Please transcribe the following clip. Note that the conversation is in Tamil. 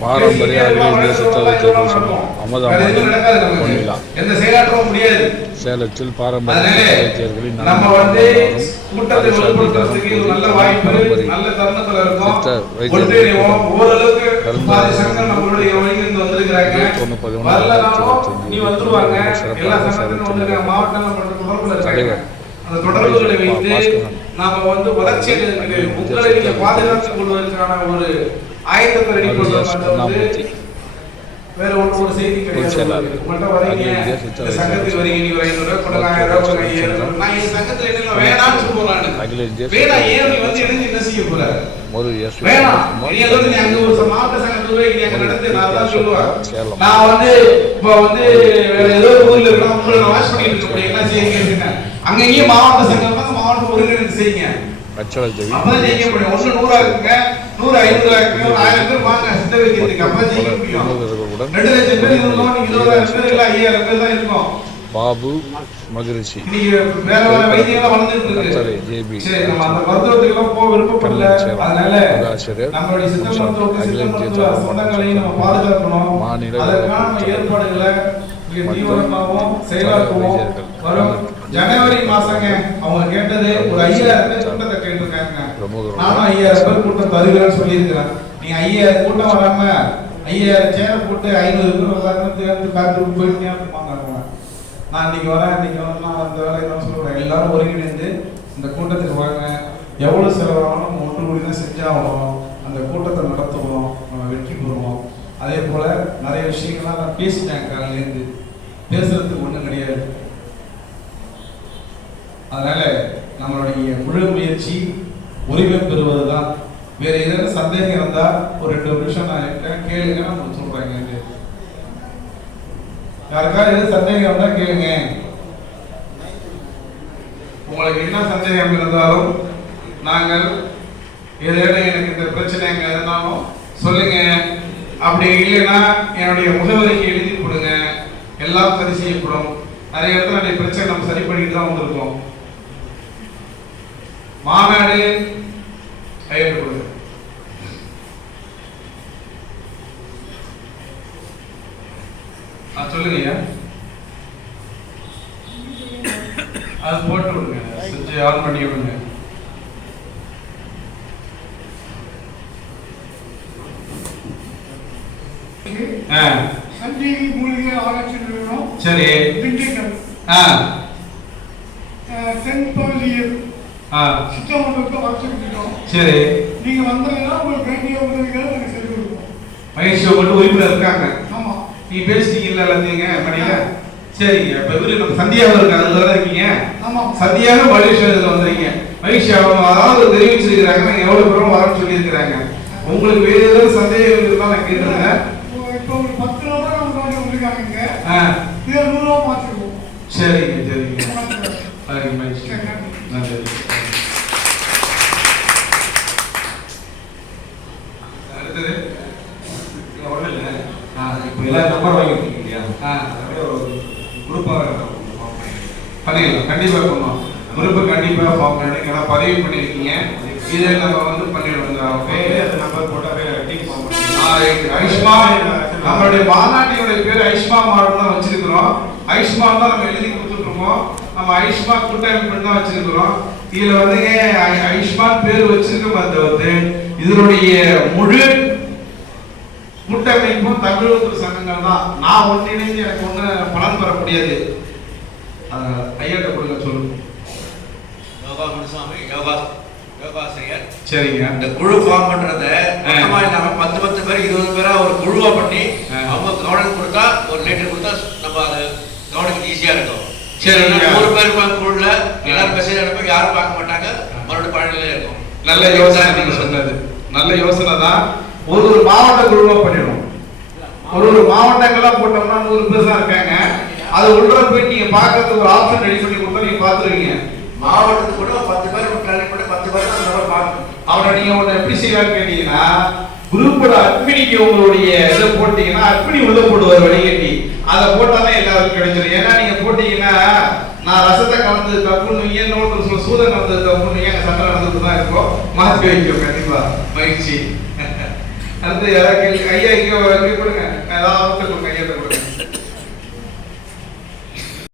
பாரம்பரிய அகில சித்தவை தேர்தல் சங்கம் அமதாபாத் பொன்னிலா சேலத்தில் பாரம்பரிய தேர்தலில் தலைவர் நாம வந்து வளர்ச்சி உங்களை நீங்க பாதுகாத்துக் கொள்வதற்கான ஒரு ஆயத்தத்தை ரெடி பண்ணுறது வேற ஒரு செய்தி கிடையாது. உங்கள்கிட்ட வரீங்க சங்கத்துக்கு வரீங்க, நீ ஒரு 500 ரூபாய் 1000 நான் இந்த சங்கத்துல என்ன வேணாம்னு சொல்லுவாங்க. வேணா ஏன் நீ வந்து என்ன செய்ய போற வேணாம் நீ ஏதோ நீ அங்க ஒரு மாவட்ட சங்கத்துல போய் நீ அங்க நடந்து நான் தான் சொல்லுவேன். நான் வந்து இப்ப வந்து ஏதோ ஊர்ல இருக்கா உங்களை வாட்ச் பண்ணிட்டு இருக்க என்ன செய்யுங்க அங்கேயே மாவட்ட சங்கம் தான் மாவட்ட ஒருங்கிணைந்து செய்யுங்க. அப்பதான் ஜெயிக்க முடியும். 100 இருக்குங்க 100 500 இருக்குங்க 1000 பேர் வாங்க சித்த வைக்கிறதுக்கு அப்பதான் ஜெயிக்க முடியும். 2 லட்சம் பேர் இருக்கணும், நீங்க 20,000 பேர் இல்ல 5000 பேர் தான் இருக்கும். பாபு மகிழ்ச்சி நீங்க வேற வேற வைத்தியங்கள வளர்ந்துட்டு இருக்கு. சரி நம்ம அந்த மருத்துவத்துக்கு எல்லாம் போக விருப்பப்படல. அதனால நம்மளுடைய சித்த மருத்துவ சொந்தங்களையும் நம்ம பாதுகாக்கணும். அதற்கான ஏற்பாடுகளை தீவிரமாகவும் செயலாக்குவோம். வரும் ஜனவரி மாசங்க அவங்க கேட்டது ஒரு 5000 பேர் கூட்டத்தை கேட்டிருக்காங்க. நானும் 5000 பேர் கூட்டம் தருகிறேன்னு சொல்லியிருக்கிறேன். நீங்க 5000 கூட்டம் வராம 5000 சேரை போட்டு 500 பேர் உட்கார்ந்து காத்து போயிட்டு நான் இன்னைக்கு வரேன் நான் அந்த வேலையை நான் சொல்றேன். எல்லாரும் ஒருங்கிணைந்து இந்த கூட்டத்துக்கு வாங்க. எவ்வளவு செலவானாலும் நம்ம ஒன்று கூடி தான் செஞ்சாகணும். அந்த கூட்டத்தை நடத்துவோம், நம்ம வெற்றி பெறுவோம். அதே போல நிறைய விஷயங்கள்லாம் நான் பேசிட்டேன். காலையிலேருந்து பேசுறதுக்கு ஒன்றும் கிடையாது. அதனால நம்மளுடைய முழு முயற்சி உரிமை பெறுவது தான். வேற ஏதாவது சந்தேகம் இருந்தா ஒரு 2 நிமிஷம் நான் கேளுங்க, நான் சொல்றேங்க. யாருக்காவது எது சந்தேகம் இருந்தா கேளுங்க. உங்களுக்கு என்ன சந்தேகம் இருந்தாலும் நாங்கள் ஏதேனும் எனக்கு இந்த பிரச்சனை எங்க இருந்தாலும் சொல்லுங்க. அப்படி இல்லைன்னா என்னுடைய முகவரிக்கு எழுதி கொடுங்க, எல்லாம் சரி செய்யப்படும். நிறைய இடத்துல நிறைய பிரச்சனை நம்ம சரி பண்ணிட்டு தான் வந்திருக்கோம். மாநாடு கையெழுத்து கொடுங்க. சொல்லுங்க, அது போட்டு விடுங்க, சுவிட்ச் ஆன் பண்ணி விடுங்க. சஞ்சீவி மூலிகை ஆராய்ச்சி நிறுவனம், சரி, திண்டுக்கல், தென்பகுதியில் சித்தமண்டலத்தை வளர்ச்சிருக்கோம். சரி, நீங்க வந்தீங்கன்னா உங்களுக்கு வேண்டிய உதவிகளை நாங்கள் செய்து கொடுப்போம். மகேஷ் மட்டும் உறுப்பினர் இருக்காங்க. ஆமா, நீ பேசிட்டீங்கல்ல எல்லாத்தையுங்க மணியில. சரிங்க, இப்ப இவரு நம்ம சந்தியாவில் இருக்காங்க, அதுல தான் இருக்கீங்க. ஆமா, சந்தியாக மலேசியாவில் வந்திருக்கீங்க. மலேசியா அதாவது தெரிவிச்சிருக்கிறாங்க, நாங்கள் எவ்வளவு பேரும் வரணும்னு சொல்லியிருக்கிறாங்க. உங்களுக்கு வேறு ஏதாவது சந்தேகம் இருந்தால் நான் கேட்டுருங்க. இப்போ ஒரு 10 ரூபாய் நம்ம வந்திருக்காங்க, இதை 100 ரூபாய் மாற்றிடுவோம். சரிங்க, சரிங்க, மலேசியா நன்றி. அடுத்தது இப்போ எல்லாம் நம்பர் வாங்கிருக்கீங்க இல்லையா? குரூப்பாக பண்ணிடலாம், கண்டிப்பாக பண்ணுவோம். குரூப்பை கண்டிப்பாக ஃபார்ம் பண்ணி எல்லாம் பதிவு பண்ணியிருக்கீங்க. இதை நம்ம வந்து பண்ணிடுவோம். நம்பர் போட்டாவே டீம் ஃபார்ம் பண்ணி ஐஷ்மான் நம்மளுடைய மாநாட்டினுடைய பேர் ஐஷ்மா மாடல் தான் வச்சிருக்கிறோம். ஐஷ்மான் தான் நம்ம எழுதி கொடுத்துட்ருக்கோம். நம்ம ஐஷ்மா கூட்டமைப்பு தான் வச்சிருக்கிறோம். இதுல வந்து ஐஷ்மான் பேர் வச்சிருக்கோம். அந்த வந்து இதனுடைய முழு கூட்டமைப்பும் தமிழக சங்கங்கள் தான். நான் ஒன்றிணைந்து எனக்கு ஒண்ணு பலன் பெற முடியாது. ஐயாட்ட கொடுங்க சொல்லுங்க. யோகா முனுசாமி யோகாசிரியர். சரிங்க, இந்த குழு ஃபார்ம் பண்றத நம்ம 10 பேர் 20 பேரா ஒரு குழுவா பண்ணி அவங்க கவனம் கொடுத்தா ஒரு லெட்டர் கொடுத்தா நம்ம அதை கவனிக்க ஈஸியா இருக்கும். சரி, 100 பேர் குழுல எல்லாரும் மெசேஜ் அனுப்ப யாரும் பார்க்க மாட்டாங்க, மறுபடியும் பழனிலே இருக்கும். நல்ல யோசனை நீங்க சொன்னது, நல்ல யோசனை தான். ஒரு மாவட்ட குழுவா பண்ணிடும். ஒரு மாவட்டங்களா போட்டோம்னா 100 பேர் தான் இருக்காங்க. அது உள்ள போய் நீங்க பார்க்கறதுக்கு ஒரு ஆப்ஷன் ரெடி பண்ணி கொடுத்தா நீங்க பாத்துருவீங்க. மாவட்டத்துக்கு கூட 10 பேர் ட்ரெயின் பண்ணி 10 பேர் அந்த நம்பர் பார்க்கணும். அவரை நீங்க ஒண்ணு எப்படி செய்யலாம்னு கேட்டீங்கன்னா, குரூப்போட அட்மினிக்கு உங்களுடைய இதை போட்டீங்கன்னா அட்மினி உள்ள போடுவார் வடிகட்டி. அதை போட்டாலே எல்லாருக்கும் கிடைச்சிடும். ஏன்னா நீங்க போட்டீங்கன்னா நான் ரசத்தை கலந்து தப்புன்னு இன்னொரு சூதம் கலந்து தப்புன்னு எங்க சண்டை நடந்துட்டு தான் இருக்கோம். மாற்றி வைக்கும் கண்டிப்பா. மகிழ்ச்சி. அடுத்து யாராவது கேள்வி ஐயா இங்க கொடுங்க ஏதாவது அவசரம் கொடுங்க ஐயா கொடுங்க